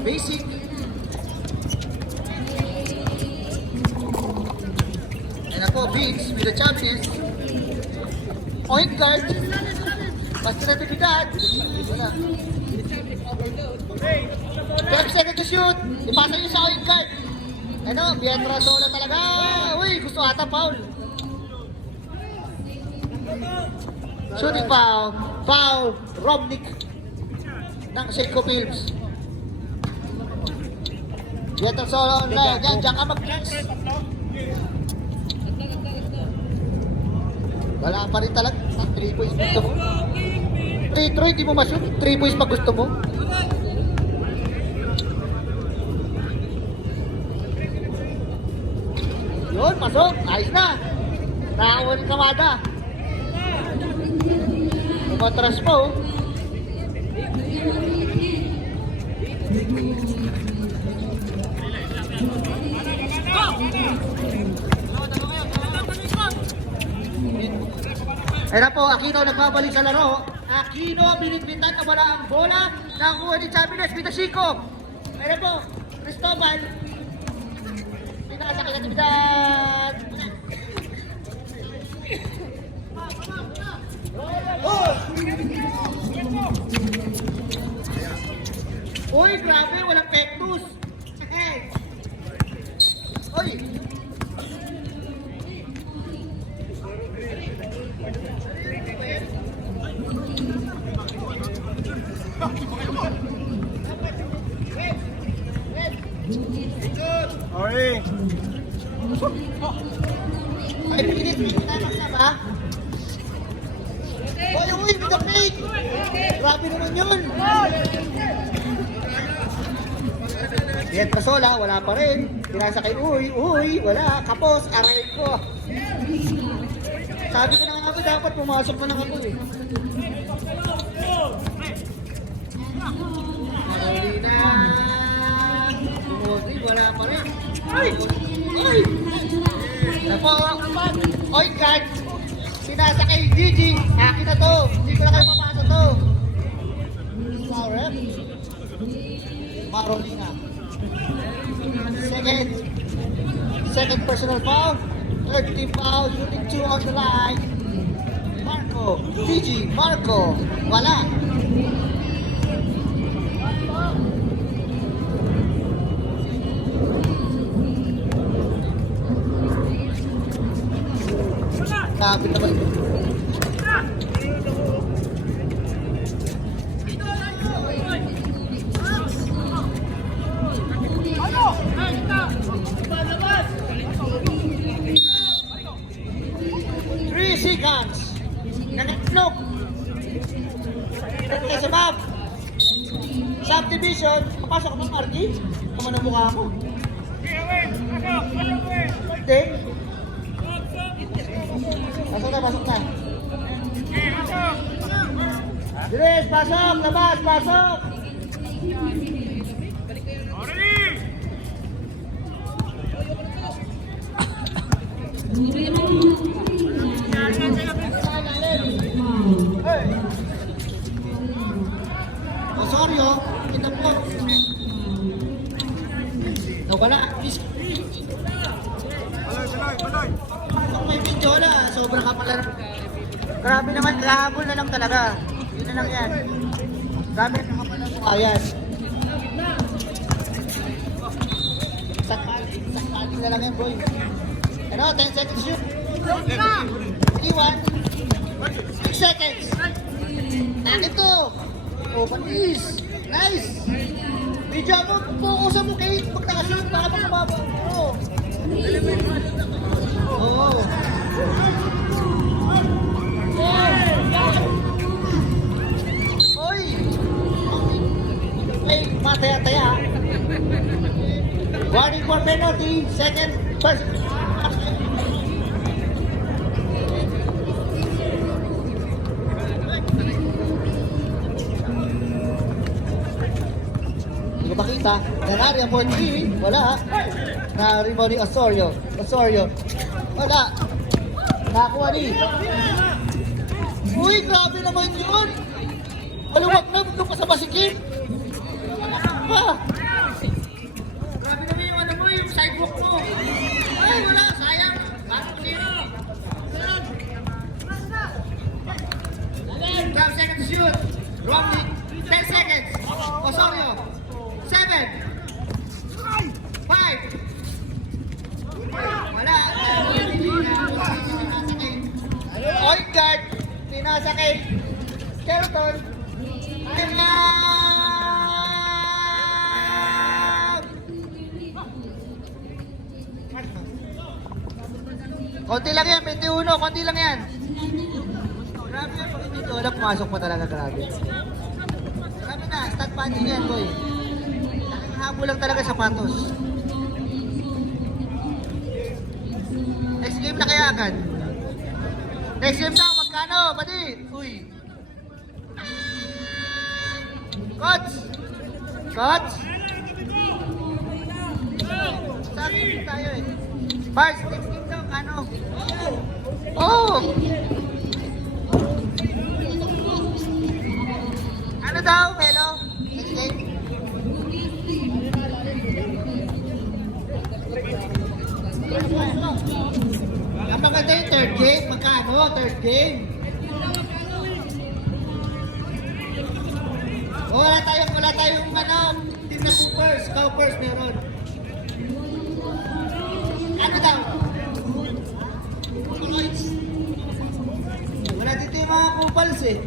Basic. Ayan na po, Vince with the champions. Point guard. Basta natibidad. Wala. 12 seconds to shoot. Ipasa nyo sa point guard. Ano, Bientra Sola talaga. Uy, gusto ata foul. Shooting foul. Foul. Romnick ng Seiko Films. Bientra Sola online. Diyan ka mag-press. Wala pa rin talaga. 3 points gusto mo. Troy, di mo mashoot. 3 points pa gusto mo. Yun, pasok. Ayos na. Nakawan ni Kamada. Umatras po. Ayan na po, Aquino nagbabalik sa laro. Aquino, binitbitan na wala ang bola. Nakuha ni Champions, Vitasico. Ayan na po, Cristobal. Pinasa kay Natividad. Uy, grabe, walang pektus. Uy. Oi. Ay, pinit na ba? Uy, with the fake! Grabe naman yun! Yan Pasola, wala pa rin. Pinasa kay Uy, wala. Kapos, aray ko. Sabi ko na nga ako, dapat pumasok na lang ako eh. Marolina. Tumuti, wala pa rin. Ay! Ay! Napo, oy guard! Sinasa kay Gigi. Akin na to. Hindi ko na kayo papasok to. Ref. Marolina. Second personal foul. Third team foul. Shooting 2 on the line. Marco. Gigi. Marco. Wala. Kapit naman. Three seconds. Nag-look. Ito sa map. Subdivision. Papasok ng RT. Kaman ang mukha mo. Hindi. Pasok na. Bilis, pasok, labas, pasok. Osorio, kinapot. Wala. Baloy. May video na, sobrang kapal. Grabe naman, kahabol na lang talaga. Yun na lang yan. Grabe na kapal na mukha yan. Sakali na lang yan, boy. Ano, 10 seconds shoot. 3-1. 6 seconds. Nakit to. Oh, patis. Nice. Video mo, fokusan mo kayo. Pagkakashoot, baka makababa. Oo. Oh. Oy! Ay, mataya-taya. Warning for penalty. Second, first. Hindi ko makita. Ganari ang 4-3. Wala. Na-rebound ni Osorio. Wala. Nakakuha ni. Uy, grabe naman yun. Maluwag na. Doon pa sa basikin. Pa. Konti lang yan, 21, konti lang yan. Grabe yan, pag hindi ko alam, pumasok pa talaga, grabe. Grabe na, stat punching yan, boy. Ang habo lang talaga sapatos. Next game na kaya agad. Next game na, magkano, pati? Uy. Coach! Coach! Sabi tayo eh. Bars, next game daw, ano? Oh! Ano daw, Melo? Next game? Ang maganda yung third game, magkano? Third game? Oh, wala tayong ano, team na Coopers meron. Ano daw? Wala dito yung mga Coopers eh.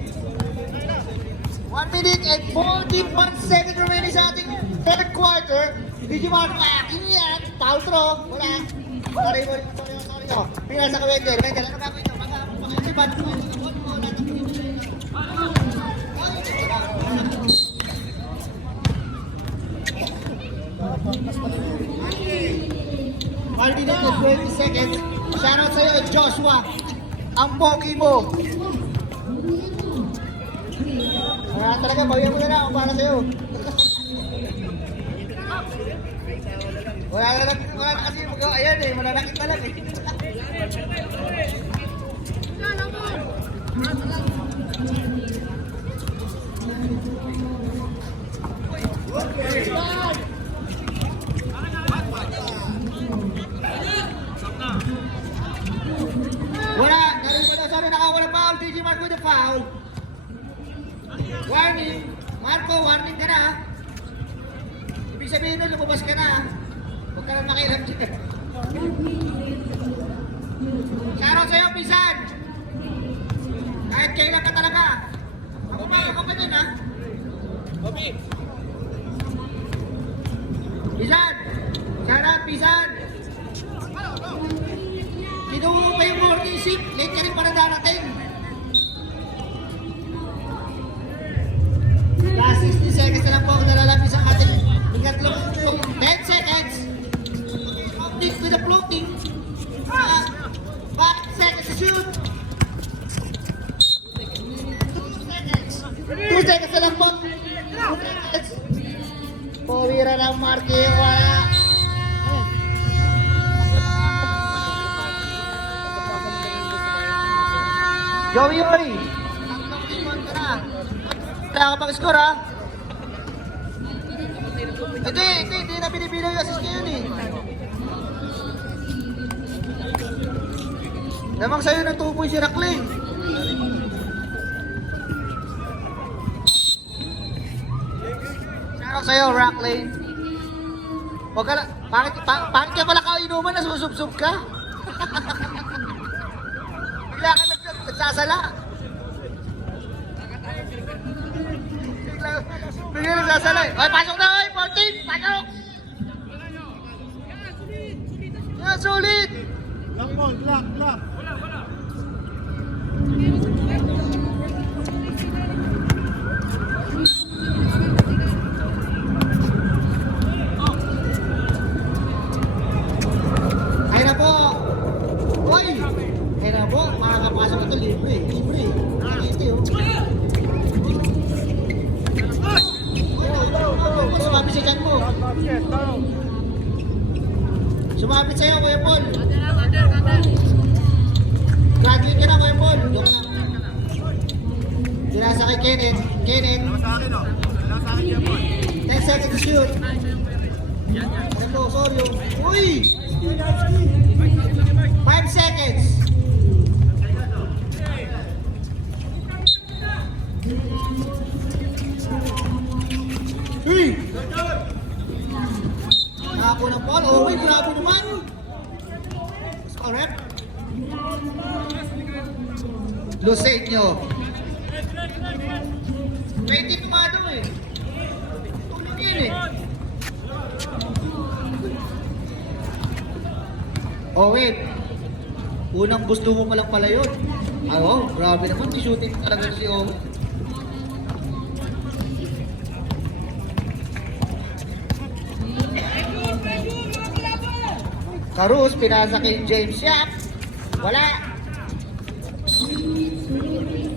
1 minute and 41 seconds remaining sa ating third quarter. Hindi nyo aking yan. Foul throw. Wala. Sorry. Pinasa ka, Wendell. Wendell, ano gagawin ito? Mag-iban. Martin at 20 seconds. Shoutout sa'yo, Joshua. Ang pogi mo. Wala talaga, bawian mo na lang para sa'yo. Wala na kasi magawa. Ayan eh, malalakit pa lang eh. Wala, sabi nakawala foul, DJ Marco with the foul. Warning, Marco, warning ka na. Ibig sabihin nun, lumabas ka na. Huwag ka lang makialam dyan. Shoutout sa'yo, Pisan. Kahit kailan ka talaga. Ako pa din, ha? Bobby. Pisan. Shoutout, Pisan. Kinuha pa yung morning shift. Late ka rin para darating. Last 60 seconds na lang po ako nalalapis ang ating ikatlong 10 seconds. Floating with the floating. 5 seconds to shoot. 2 seconds na lang po. 2 seconds. Pawira ng Marque. Wala. Joey Oy. Kaya kapag score ha. Hindi na binibilang yung assist niya yun eh. Lamang sa'yo ng 2 points si Racklin. Shoutout sa'yo, Racklin. Huwag ka lang, pangit ka pala kauinuman na susubsub ka. Bigla ka nagsasala. Bigla nagsasala eh. Oy, pasok na oy, 14, pasok! Yan, sulit! Lock ball, lock. Ayun na po! Uy! Ayun na po, makakapasok ito libre. Ito yun. Sumapit sa dyan mo. Sumapit sa'yo, Kuya Paul. Graduate ka na, Kuya Paul. Dinasa kay Kenneth. Sa akin o. Sa akin yan po. 10 seconds to shoot. Hello, sorry. Uy! 5 seconds. Uy! Nakapo ng ball. Oh, wait, grabe naman. Correct. Lucenio. 20 tumado eh. Tulog yun eh. Oh, wait. Unang gusto mo pa lang pala yun. Ah, wow, grabe naman. Shooting talaga si Owen. Karus, pinasa kay James Yap. Wala.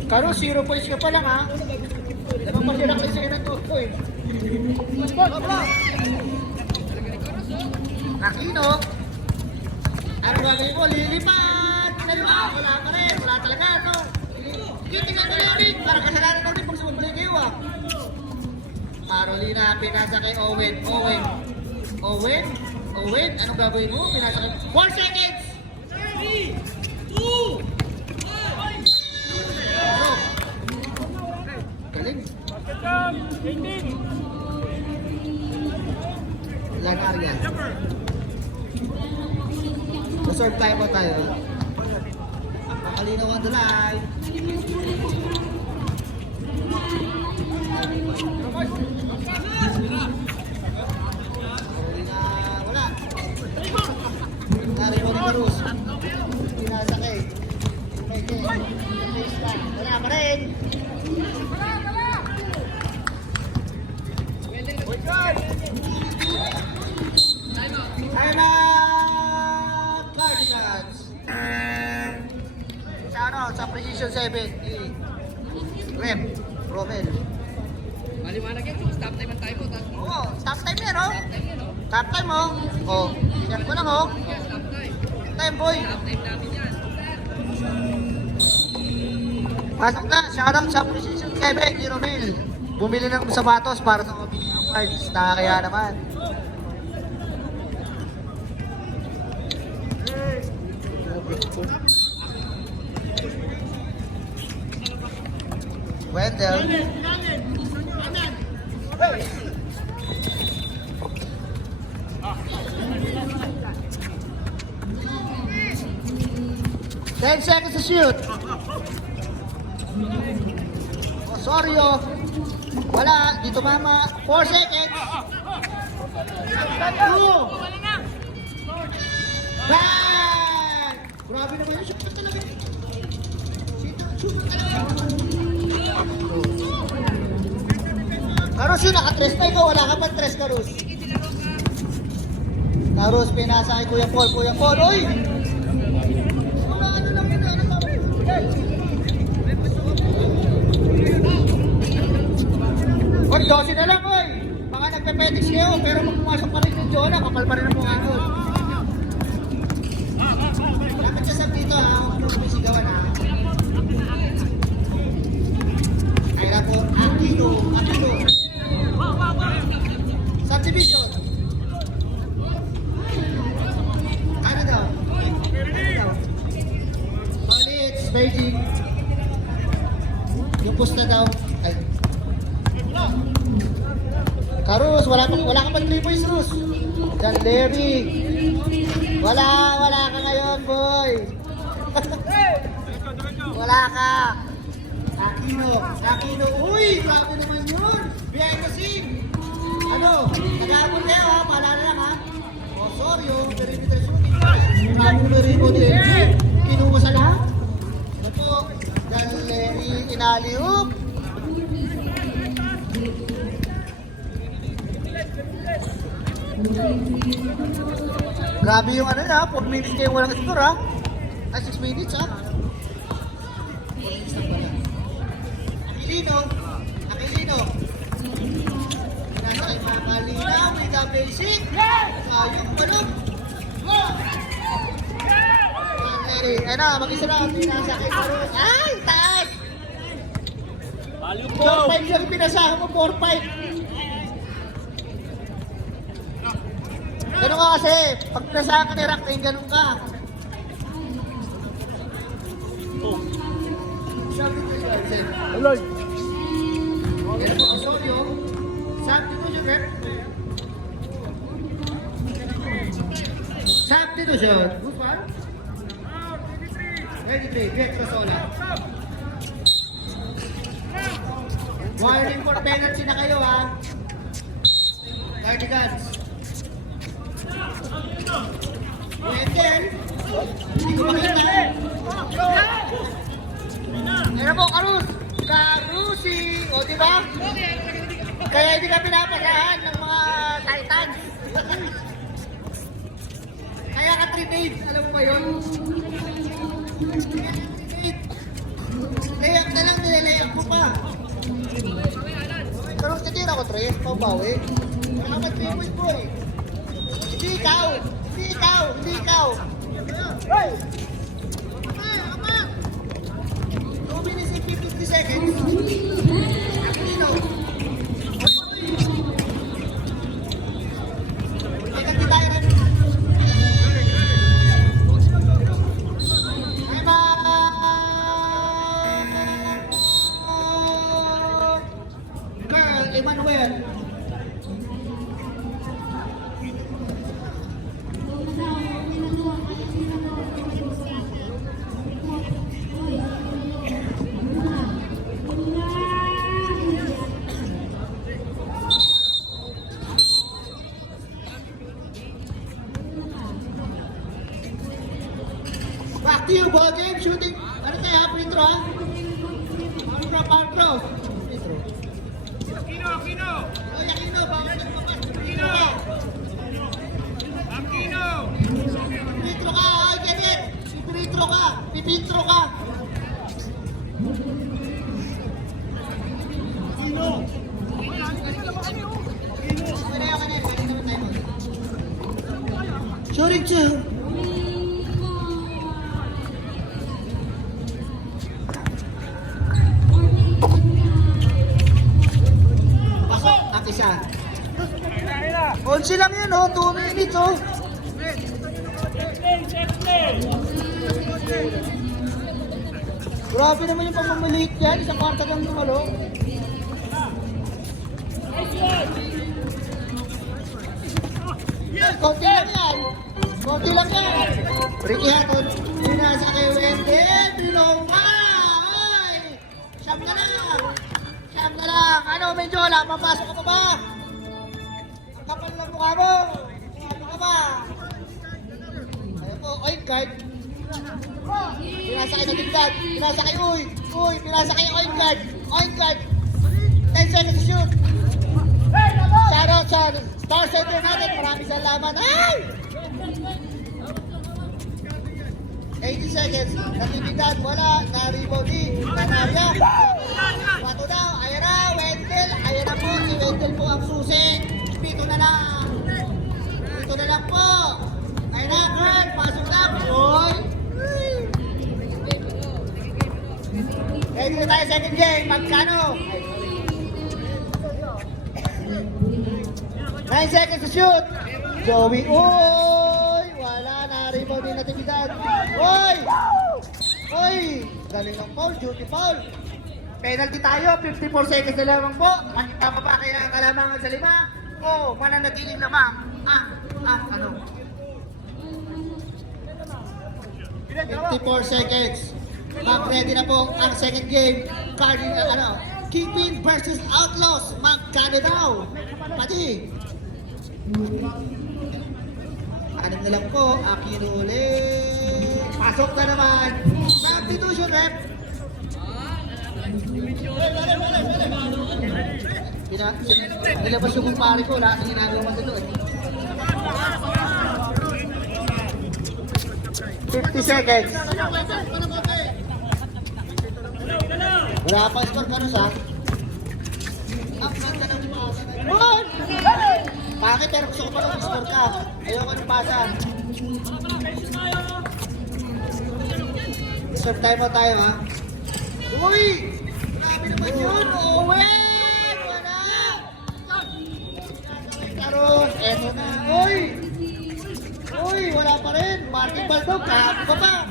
Karus, 0 points ka pa lang ha. Dapat masira kasi sa'yo ng toto eh. Aquino. Ano gagawin mo? Lilipat! Wala pa rin. Wala talaga, no? Sige, tingnan mo rin. Para kasalanan natin pag sumabay kayo, ah. Carolina, pinasa kay Owen. Owen, anong gagawin mo? Pinasa kay... 4 seconds! 3, 2, 1! Galing. Lan Arias. Reserve time ba tayo? Makalinaw ang drive. Wala. Nari mo ni Cruz. Pinasakay. Wala pa rin. Ayun na! Cardinals. Sa precision 7. Romel. Maliwanag yan, so stop time ang tayo mo. Oo, stop time yan, oh. Stop time yan, no? Stop time, oh. Oh, tingnan ko lang, oh. Yes, stop time. Time, boy. Stop time namin yan. Pasok na, shoutout sa precision 7 ni Romel. Bumili ng sapatos para sa mabili ng cards. Nakakaya naman. Wendell. Ten seconds to shoot. Osorio. Wala, dito mama. 4 seconds. 2. Bang! Grabe naman yung shoot talaga. Shoot talaga. Karus yun, naka-tres na ikaw. Wala ka pa tres, Karus. Karus, pinasa kay Kuya Paul. Kuya Paul, oy! Wala, ano lang yun, ano pa? Oy, 12 na lang, oy! Baka nagpe-petics kayo, pero magpumasok pa rin yung Jonah. Kapal pa rin ang mukha ko. Lapit siya sa dito, ha? Huwag mo sumisigawan, ha? Ay na po, Aquino. Subdivision. Ano daw? Ulit, Beijing. Yung post na daw. Ay. Karus, wala ka pa 3 points, Rus. John Larry. Wala ka ngayon, boy. Wala ka. Aquino. Uy, grabe naman yun. Behind the scene. Ano? Nag-aabot kayo, ha? Paalala lang, ha? Osorio, perimeter shooting. Perimeter. Kinuha sa lahat. Ano po? John Larry, inaliup. Grabe yung ano na, 4 minutes kayo walang score, ha? Ay, 6 minutes, ha? 4 minutes lang pala. Aquilino. Nasa kay Makalina, may the basic. Sayang balon. Ay na, mag-isa na. Pinasa kay Karus. Ay, taas! 4-5 yung pinasahan mo, 4-5. Ganun ka kasi, pag pinasahan ka ni Raktain, ganun ka. Aloy! Ganun po, Osorio. Substitution, Rep. Substitution. Who's one? 23, Greg Rosola. Warning for penalty na kayo, ha? Cardigans. Wendell. Hindi ko makita. Ano po, Karus? Karusi! O, di ba? Kaya hindi ka pinapagahan ng mga Titans. Kaya ka 3 days, alam mo ba yun? Layup na lang, nilalayup mo pa. Pero titira ko 3, pabawi. Wala ka 3 points, boy. Hindi ikaw! Hindi ikaw! Hindi ikaw! Hey! Ama! 2 minutes and 50 seconds. Aquino. Ikat kita tayo na. Girl, Emmanuel. Back to you, ball game, shooting. Ano tayo, free throw, ha? Power throw. Free throw. Aquino! Oy, Aquino, bawal na lumabas. Aquino! Aquino! Free throw ka, oy, Kenneth. Free throw ka. Pipintro ka. Aquino! Okay na yun, Kenneth. Kaya naman tayo mo. Shooting two. Pasok, ang isa. 11 lang yun, oh. 2 minutes, oh. Grabe naman yung pamamaliit yan. Isang kwarta lang lumalo. Konti lang yan. Konti lang yan. Ricky Hatton. Pinasa kay Wendell. Bilong ka. Oy! Siyam na lang. Siyam na lang. Ano, Menjola? Papasok ka pa ba? Ang kapal ng mukha mo. Ano ka ba? Ayun po. Oy, guard. Pinasa kay Natingdad. Pinasa kay Uy. Uy, pinasa kay Oingard. Oingard. 10 seconds to shoot. Shoutout sa Star Center natin. Maraming salamat. Ay! 80 seconds. Natingdad. Wala. Na-rebound ni Nanaria. Pato daw. Ayan na. Wendell. Ayan na po. Si Wendell po ang susi. Dito na lang. Dito na lang po. Ayan na, girl. Pasok lang. Uy. Ready na tayo second game. Magkano? 9 seconds to shoot. Joey. Uy! Wala na. Rebound din Natividad. Uy! Uy! Galing ng foul. Duty foul. Penalty tayo. 54 seconds na lamang po. Makita pa ba kaya ang kalamangan sa 5? O mananatiling lamang ano? 54 seconds. Mag-ready na po ang second game. Kingpin versus Outlaws. Magkano daw? Pati. Anim na lang po. Aquino ulit. Pasok na naman. Substitution rep. Nilabas yung kumpare ko. Lahat ng ginagawa dito eh. 50 seconds. Wala pa score ka sa. Ang ganda ng pasa. What? Bakit? Pero gusto ko pa lang score ka. Ayoko ng pasan. Serve time mo tayo ha. Uy! Grabe naman yun. Owen! Wala! Karon, eto na. Uy! Uy! Wala pa rin. Marking ball daw. Kahapon ka pa.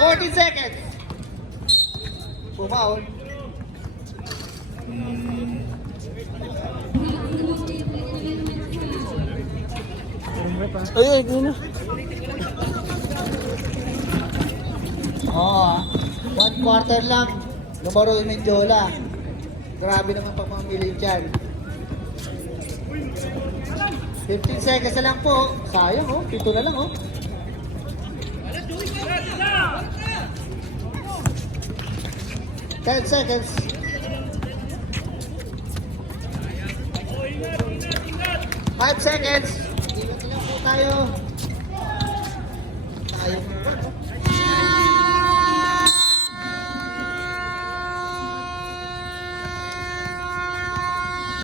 40 seconds. Bumaon. Ay, gano'n. Oo, 1 quarter lang. Lumaro yung Menjola. Grabe naman pamamili dyan. 15 seconds na lang po. Sayang oh, 7 na lang oh. 10 seconds. 5 seconds. Ilan po tayo.